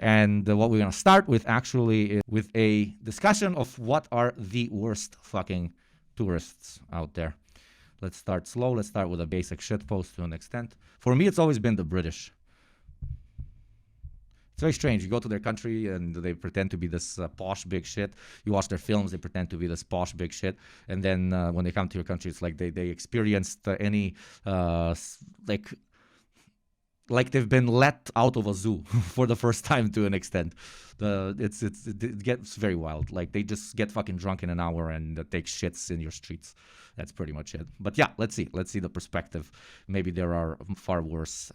And what we're going to start with actually is with a discussion of what are the worst fucking tourists out there. Let's start slow. Let's start with a basic shitpost to an extent. For me, it's always been the British. It's very strange. You go to their country and they pretend to be this posh big shit. You watch their films, they pretend to be this posh big shit. And then when they come to your country, it's like they experienced any like they've been let out of a zoo for the first time to an extent. It gets very wild. Like they just get fucking drunk in an hour and take shits in your streets. That's pretty much it. But yeah, let's see the perspective. Maybe there are far worse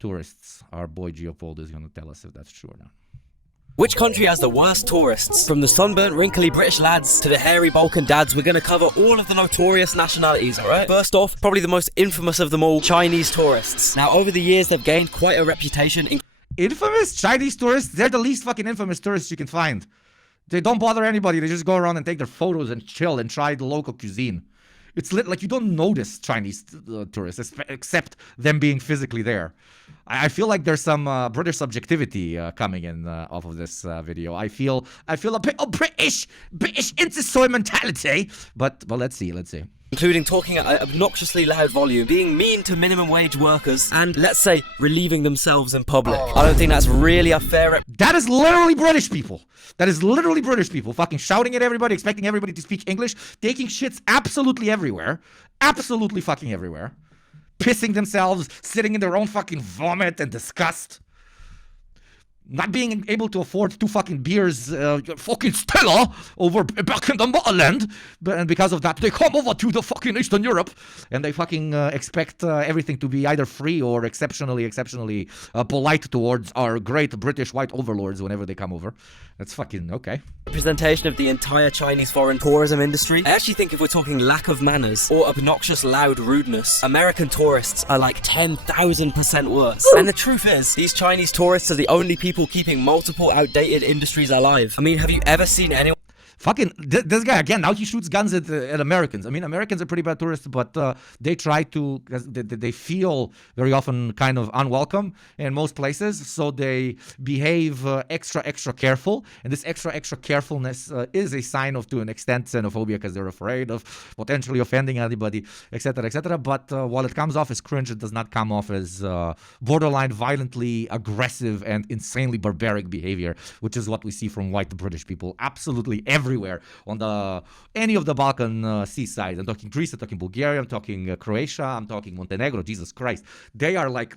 tourists. Our boy Geopold is going to tell us if that's true or not. Which country has the worst tourists? From the sunburnt, wrinkly British lads to the hairy Balkan dads, we're going to cover all of the notorious nationalities, alright? First off, probably the most infamous of them all, Chinese tourists. Now, over the years, they've gained quite a reputation. Infamous Chinese tourists? They're the least fucking infamous tourists you can find. They don't bother anybody. They just go around and take their photos and chill and try the local cuisine. It's like you don't notice Chinese tourists, except them being physically there. I feel like there's some British subjectivity coming in off of this video. I feel a bit of British into-soy mentality. But let's see. Including talking at an obnoxiously loud volume, being mean to minimum wage workers, and, let's say, relieving themselves in public. I don't think that's really a fair... That is literally British people. Fucking shouting at everybody, expecting everybody to speak English, taking shits absolutely everywhere. Absolutely fucking everywhere. Pissing themselves, sitting in their own fucking vomit and disgust. Not being able to afford 2 fucking beers, fucking Stella, over back in the motherland. And because of that, they come over to the fucking Eastern Europe. And they fucking expect everything to be either free or exceptionally polite towards our great British white overlords whenever they come over. That's fucking okay. Representation of the entire Chinese foreign tourism industry. I actually think if we're talking lack of manners or obnoxious loud rudeness, American tourists are like 10,000% worse. And the truth is, these Chinese tourists are the only people keeping multiple outdated industries alive. I mean, have you ever seen anyone... Fucking, this guy, again, now he shoots guns at Americans. I mean, Americans are pretty bad tourists, but they try to, they feel very often kind of unwelcome in most places, so they behave extra careful, and this extra carefulness is a sign of, to an extent, xenophobia, because they're afraid of potentially offending anybody, etc., but while it comes off as cringe, it does not come off as borderline violently aggressive and insanely barbaric behavior, which is what we see from white British people absolutely everywhere on any of the Balkan seaside. I'm talking Greece, I'm talking Bulgaria, I'm talking Croatia, I'm talking Montenegro. Jesus Christ, they are like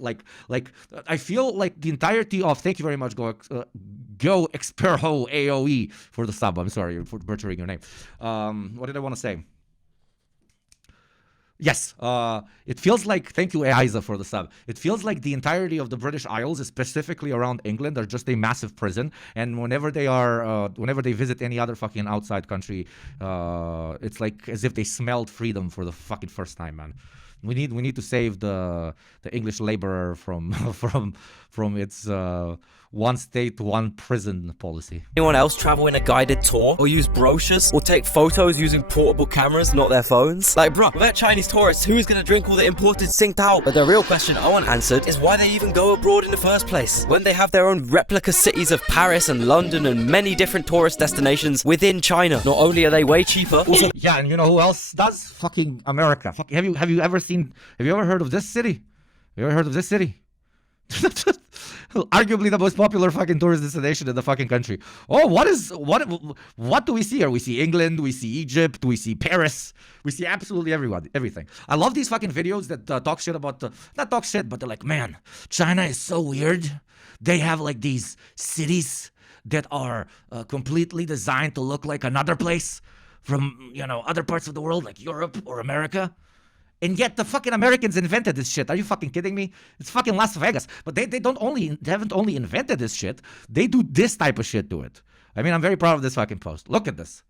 I feel like the entirety of, thank you very much, Go Experho AOE for the sub. I'm sorry for butchering your name. What did I want to say? Yes, it feels like, thank you Aiza for the sub, it feels like the entirety of the British Isles, specifically around England, are just a massive prison, and whenever they visit any other fucking outside country, it's like as if they smelled freedom for the fucking first time, man. We need to save the English laborer from its one state, one prison policy. Anyone else travel in a guided tour or use brochures or take photos using portable cameras, not their phones? Like, bro, without Chinese tourists, who is going to drink all the imported Tsingtao? But the real question I want answered is why they even go abroad in the first place, when they have their own replica cities of Paris and London and many different tourist destinations within China. Not only are they way cheaper, also... Yeah, and you know who else does? Fucking America. Have you ever heard of this city? Arguably the most popular fucking tourist destination in the fucking country. Oh, what do we see here? We see England, we see Egypt, we see Paris, we see absolutely everything. I love these fucking videos that talk shit about, not talk shit, but they're like, man, China is so weird. They have like these cities that are completely designed to look like another place from, other parts of the world, like Europe or America. And yet the fucking Americans invented this shit. Are you fucking kidding me? It's fucking Las Vegas. But they haven't only invented this shit. They do this type of shit to it. I mean, I'm very proud of this fucking post. Look at this.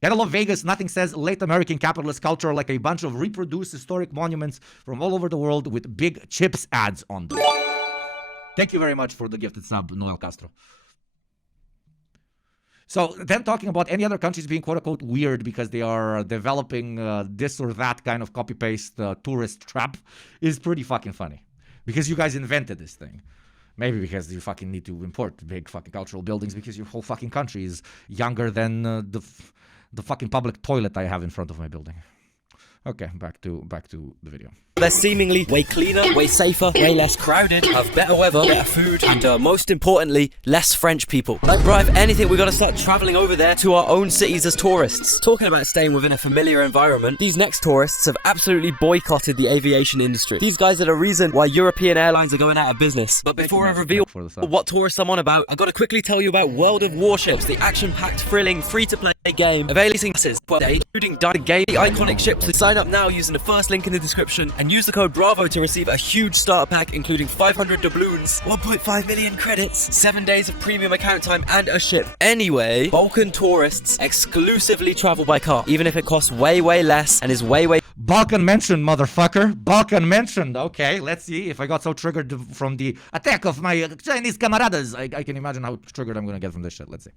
Gotta love Vegas. Nothing says late American capitalist culture like a bunch of reproduced historic monuments from all over the world with big chips ads on them. Thank you very much for the gifted sub, Noel Castro. So then talking about any other countries being quote-unquote weird because they are developing this or that kind of copy-paste tourist trap is pretty fucking funny. Because you guys invented this thing. Maybe because you fucking need to import big fucking cultural buildings because your whole fucking country is younger than the fucking public toilet I have in front of my building. Okay, back to the video. They're seemingly way cleaner, way safer, way less crowded, have better weather, better food, and most importantly, less French people. Like, bro, if anything, we gotta start traveling over there to our own cities as tourists. Talking about staying within a familiar environment, these next tourists have absolutely boycotted the aviation industry. These guys are the reason why European airlines are going out of business. But before I reveal what tourists I'm on about, I gotta quickly tell you about World of Warships, the action-packed, thrilling, free-to-play game of alien classes, including gay iconic ships. Sign up now using the first link in the description and use the code BRAVO to receive a huge starter pack including 500 doubloons, 1.5 million credits, 7 days of premium account time, and a ship. Anyway, Balkan tourists exclusively travel by car, even if it costs way less and is way Balkan mentioned, motherfucker. Balkan mentioned. Okay, let's see if I got so triggered from the attack of my Chinese camaradas. I can imagine how triggered I'm gonna get from this shit. Let's see.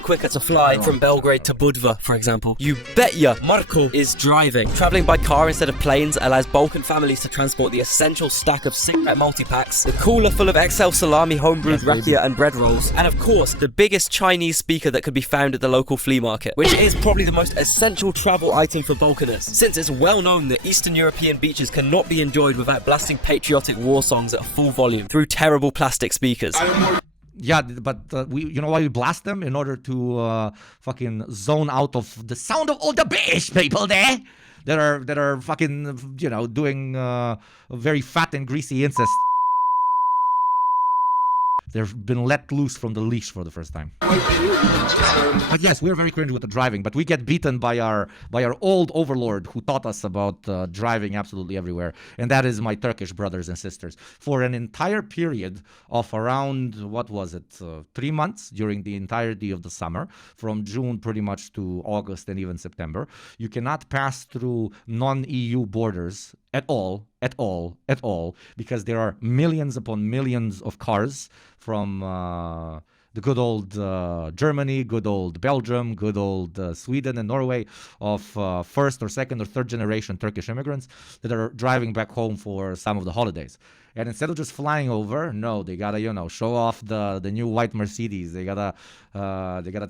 Quicker to fly from Belgrade to Budva, for example. You bet ya Marco is driving. Traveling by car instead of planes allows Balkan families to transport the essential stack of cigarette multi-packs, the cooler full of XL salami, homebrewed rakia and bread rolls, and of course, the biggest Chinese speaker that could be found at the local flea market, which is probably the most essential travel item for Balkanists, since it's well known that Eastern European beaches cannot be enjoyed without blasting patriotic war songs at full volume through terrible plastic speakers. Yeah, but you know why we blast them? In order to fucking zone out of the sound of all the British people there that are fucking, you know, doing very fat and greasy incest. They've been let loose from the leash for the first time. But yes, we're very cringy with the driving, but we get beaten by our old overlord who taught us about driving absolutely everywhere, and that is my Turkish brothers and sisters. For an entire period of around, what was it, 3 months during the entirety of the summer, from June pretty much to August and even September, you cannot pass through non-EU borders at all, because there are millions upon millions of cars from the good old Germany, good old Belgium, good old Sweden and Norway of first or second or third generation Turkish immigrants that are driving back home for some of the holidays. And instead of just flying over, no, they gotta, you know, show off the new white Mercedes. They gotta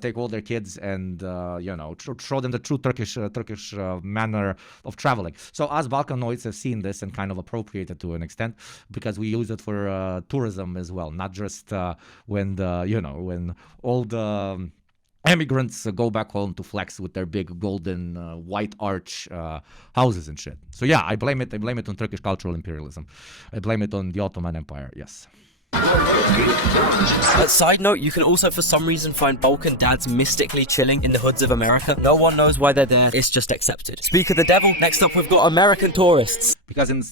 take all their kids and you know, show them the true Turkish manner of traveling. So us Balkanoids have seen this and kind of appropriated to an extent because we use it for tourism as well, not just when all the immigrants go back home to flex with their big golden white arch houses and shit. So yeah, I blame it on Turkish cultural imperialism. I blame it on the Ottoman Empire, yes. Side note, you can also for some reason find Balkan dads mystically chilling in the hoods of America. No one knows why they're there, it's just accepted. Speak of the devil, next up we've got American tourists. Because in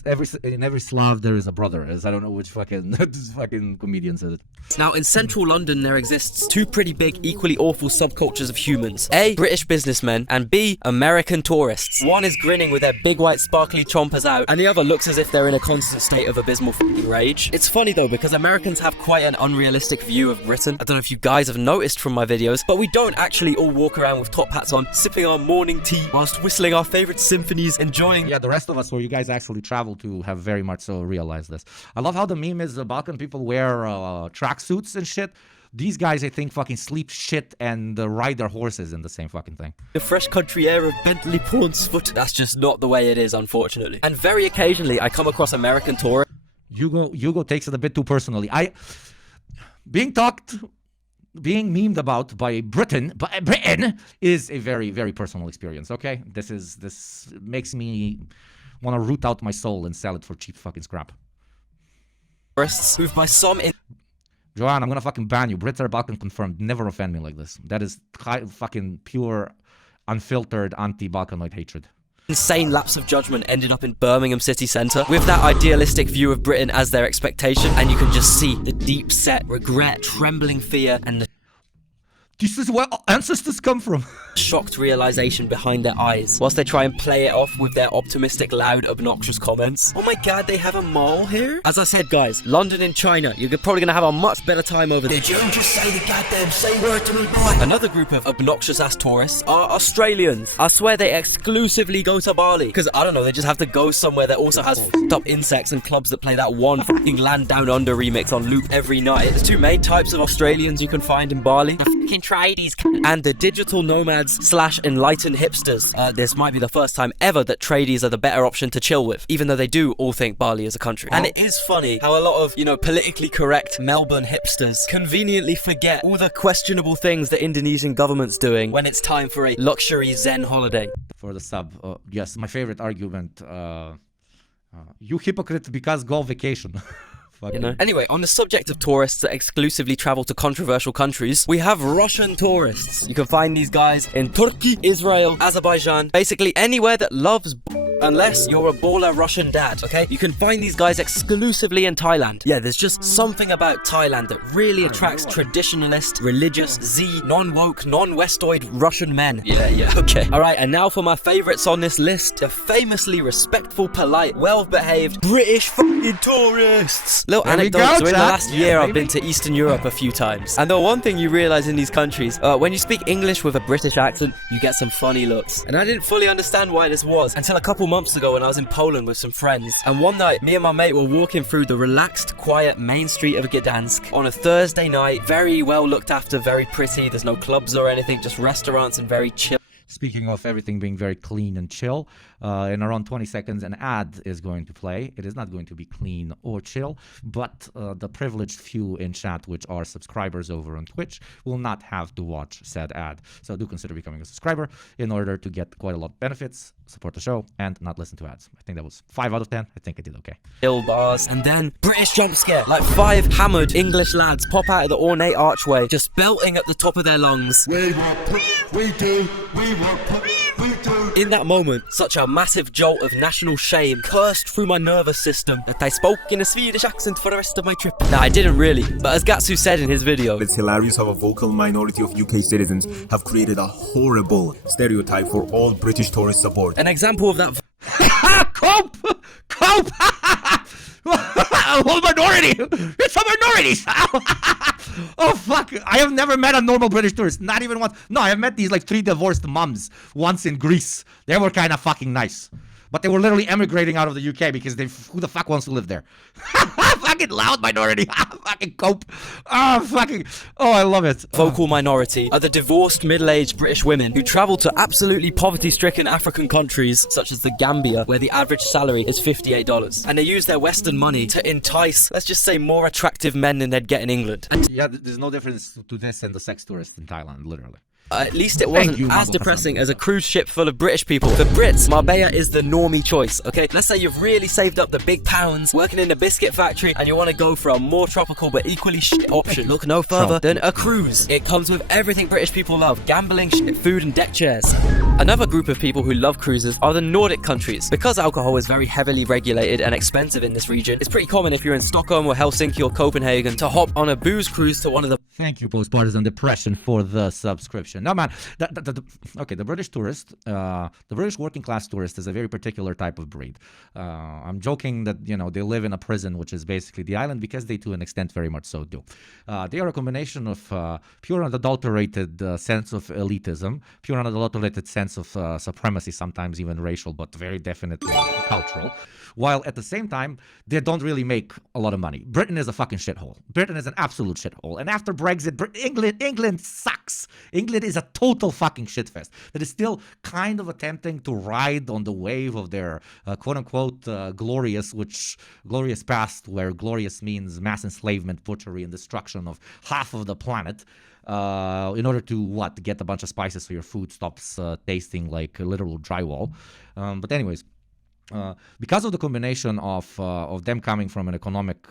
every Slav there is a brother, as I don't know which fucking comedian said it. Now in central London there exists two pretty big, equally awful subcultures of humans. A, British businessmen, and B, American tourists. One is grinning with their big white sparkly chompers out, and the other looks as if they're in a constant state of abysmal f***ing rage. It's funny though, because Americans have quite an unrealistic view of Britain. I don't know if you guys have noticed from my videos, but we don't actually all walk around with top hats on, sipping our morning tea, whilst whistling our favourite symphonies, enjoying... Yeah, the rest of us, where you guys actually travel to, have very much so realized this. I love how the meme is Balkan people wear tracksuits and shit. These guys, I think, fucking sleep shit and ride their horses in the same fucking thing. The fresh country air of Bentley Pornsfoot. That's just not the way it is, unfortunately. And very occasionally, I come across American tourists. Hugo takes it a bit too personally. Being memed about by Britain is a very, very personal experience, okay? This makes me want to root out my soul and sell it for cheap fucking scrap. Who've by some... Joanne, I'm gonna fucking ban you. Brits are Balkan confirmed. Never offend me like this. That is fucking pure, unfiltered anti-Balkanoid hatred. Insane lapse of judgment ended up in Birmingham city centre with that idealistic view of Britain as their expectation, and you can just see the deep set regret, trembling fear, and the This is where ancestors come from. Shocked realization behind their eyes whilst they try and play it off with their optimistic, loud, obnoxious comments. Oh my god, they have a mall here? As I said, guys, London in China, you're probably gonna have a much better time over there. Did you just say the goddamn same word to me, boy? Another group of obnoxious ass tourists are Australians. I swear they exclusively go to Bali because I don't know, they just have to go somewhere that also has f***ed up insects and clubs that play that one fucking Land Down Under remix on loop every night. There's two main types of Australians you can find in Bali. Fucking tradies and the digital nomads / enlightened hipsters. This might be the first time ever that tradies are the better option to chill with, even though they do all think Bali is a country. And it is funny how a lot of, politically correct Melbourne hipsters conveniently forget all the questionable things the Indonesian government's doing when it's time for a luxury Zen holiday. For the sub, yes, my favorite argument, you hypocrite because go on vacation. Anyway, on the subject of tourists that exclusively travel to controversial countries, we have Russian tourists. You can find these guys in Turkey, Israel, Azerbaijan, basically anywhere that loves unless you're a baller Russian dad, okay? You can find these guys exclusively in Thailand. Yeah, there's just something about Thailand that really attracts traditionalist, religious, non-woke, non-westoid Russian men. Yeah, okay. Alright, and now for my favorites on this list, the famously respectful, polite, well-behaved British fucking tourists. Little anecdote, so in the last year I've been to Eastern Europe a few times. And the one thing you realize in these countries, when you speak English with a British accent, you get some funny looks. And I didn't fully understand why this was until a couple months ago when I was in Poland with some friends, and one night me and my mate were walking through the relaxed, quiet main street of Gdansk on a Thursday night, very well looked after, very pretty, there's no clubs or anything, just restaurants and very chill. Speaking of everything being very clean and chill, in around 20 seconds an ad is going to play. It is not going to be clean or chill, but the privileged few in chat, which are subscribers over on Twitch, will not have to watch said ad. So do consider becoming a subscriber in order to get quite a lot of benefits, support the show, and not listen to ads. I think that was 5 out of 10. I think I did okay. Ill bars, and then British jump scare. Like 5 hammered English lads pop out of the ornate archway, just belting at the top of their lungs. We do. In that moment, such a massive jolt of national shame coursed through my nervous system that I spoke in a Swedish accent for the rest of my trip. Nah, I didn't really, but as Gatsu said in his video, it's hilarious how a vocal minority of UK citizens have created a horrible stereotype for all British tourists aboard. An example of that. Cope! A whole minority! It's a minority! Oh fuck! I have never met a normal British tourist. Not even once. No, I have met these like 3 divorced moms once in Greece. They were kind of fucking nice. But they were literally emigrating out of the UK because who the fuck wants to live there? Fucking loud minority. Fucking cope. Oh, I love it. Vocal minority are the divorced middle-aged British women who travel to absolutely poverty-stricken African countries such as the Gambia, where the average salary is $58. And they use their Western money to entice, let's just say, more attractive men than they'd get in England. Yeah, there's no difference to this and the sex tourists in Thailand, literally. At least it wasn't as depressing as a cruise ship full of British people. For Brits, Marbella is the normie choice, okay? Let's say you've really saved up the big pounds, working in a biscuit factory, and you want to go for a more tropical but equally shit option. Look no further than a cruise. It comes with everything British people love: gambling, shit, food, and deck chairs. Another group of people who love cruises are the Nordic countries. Because alcohol is very heavily regulated and expensive in this region, it's pretty common if you're in Stockholm or Helsinki or Copenhagen to hop on a booze cruise to one of the... Thank you, Postpartisan Depression, for the subscription. No, man, the British tourist, the British working class tourist is a very particular type of breed. I'm joking that, they live in a prison, which is basically the island, because they, to an extent, very much so do. They are a combination of pure unadulterated sense of elitism, pure unadulterated sense of supremacy, sometimes even racial, but very definitely cultural. While at the same time, they don't really make a lot of money. Britain is a fucking shithole. Britain is an absolute shithole. And after Brexit, England sucks. England is a total fucking shitfest that is still kind of attempting to ride on the wave of their quote-unquote glorious past, where glorious means mass enslavement, butchery, and destruction of half of the planet. In order to get a bunch of spices so your food stops tasting like literal drywall. But anyways, because of the combination of them coming from an economic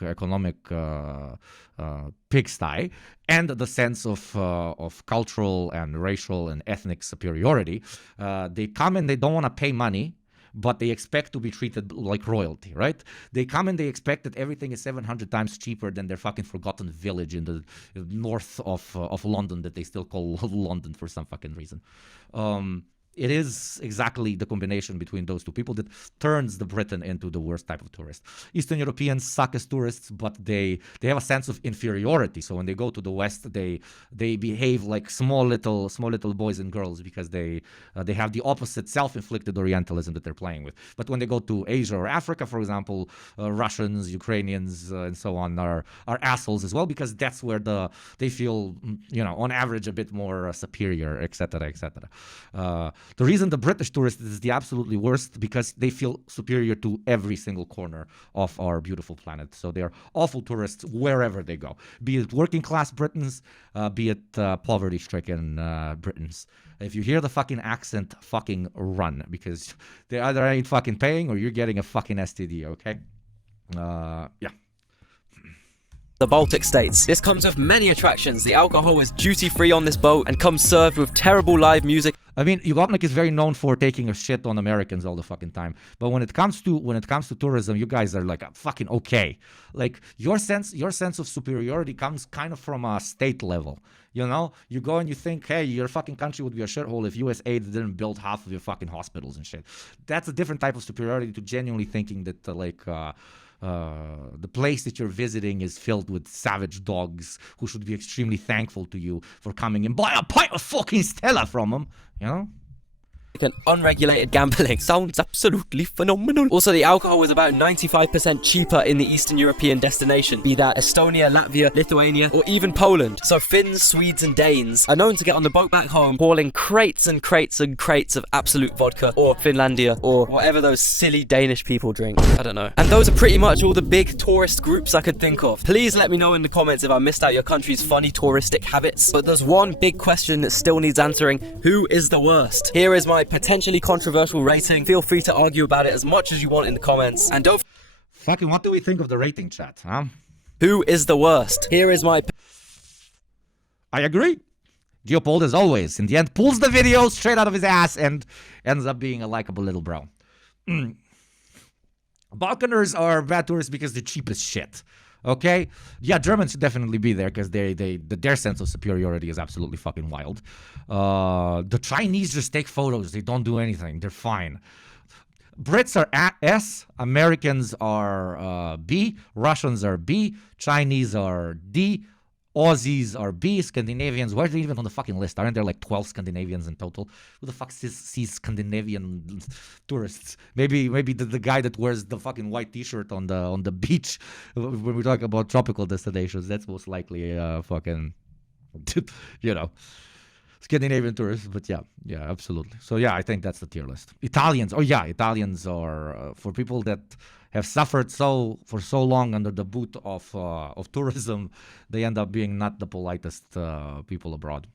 pigsty and the sense of cultural and racial and ethnic superiority, they come and they don't want to pay money, but they expect to be treated like royalty, right? They come and they expect that everything is 700 times cheaper than their fucking forgotten village in the north of London that they still call London for some fucking reason. It is exactly the combination between those two people that turns the Britain into the worst type of tourist. Eastern Europeans suck as tourists, but they have a sense of inferiority. So when they go to the West, they behave like small little boys and girls because they have the opposite self-inflicted Orientalism that they're playing with. But when they go to Asia or Africa, for example, Russians, Ukrainians, and so on are assholes as well, because that's where they feel, on average a bit more superior, etc., etc. The reason the British tourist is the absolutely worst because they feel superior to every single corner of our beautiful planet. So they're awful tourists wherever they go, be it working class Britons, be it poverty-stricken Britons. If you hear the fucking accent, fucking run, because they either ain't fucking paying or you're getting a fucking STD, okay? Yeah. The Baltic states. This comes with many attractions. The alcohol is duty-free on this boat and comes served with terrible live music. I mean, Yugopnik is very known for taking a shit on Americans all the fucking time. But when it comes to tourism, you guys are like fucking okay. Like your sense of superiority comes kind of from a state level. You go and you think, hey, your fucking country would be a shithole if US aid didn't build half of your fucking hospitals and shit. That's a different type of superiority to genuinely thinking that the place that you're visiting is filled with savage dogs who should be extremely thankful to you for coming and buy a pint of fucking Stella from them, And unregulated gambling sounds absolutely phenomenal. Also, the alcohol is about 95% cheaper in the Eastern European destination, be that Estonia, Latvia, Lithuania, or even Poland. So Finns, Swedes, and Danes are known to get on the boat back home, hauling crates and crates and crates of absolute vodka, or Finlandia, or whatever those silly Danish people drink. I don't know. And those are pretty much all the big tourist groups I could think of. Please let me know in the comments if I missed out your country's funny touristic habits. But there's one big question that still needs answering. Who is the worst? Here is my potentially controversial rating. Feel free to argue about it as much as you want in the comments. And don't fucking, what do we think of the rating chat, huh? Who is the worst? Here is my... I agree. Geopold, as always, in the end, pulls the video straight out of his ass and ends up being a likable little bro. Balkaners are bad tourists because they're cheap as shit. Okay? Yeah, Germans should definitely be there because their sense of superiority is absolutely fucking wild. The Chinese just take photos. They don't do anything. They're fine. Brits are S, Americans are B, Russians are B, Chinese are D, Aussies are B, Scandinavians, why are they even on the fucking list? Aren't there like 12 Scandinavians in total? Who the fuck sees Scandinavian tourists? Maybe the guy that wears the fucking white t-shirt on the beach when we talk about tropical destinations. That's most likely fucking, Scandinavian tourists. But yeah, absolutely. So yeah, I think that's the tier list. Italians. Oh yeah, Italians are for people that have suffered for so long under the boot of tourism. They end up being not the politest people abroad.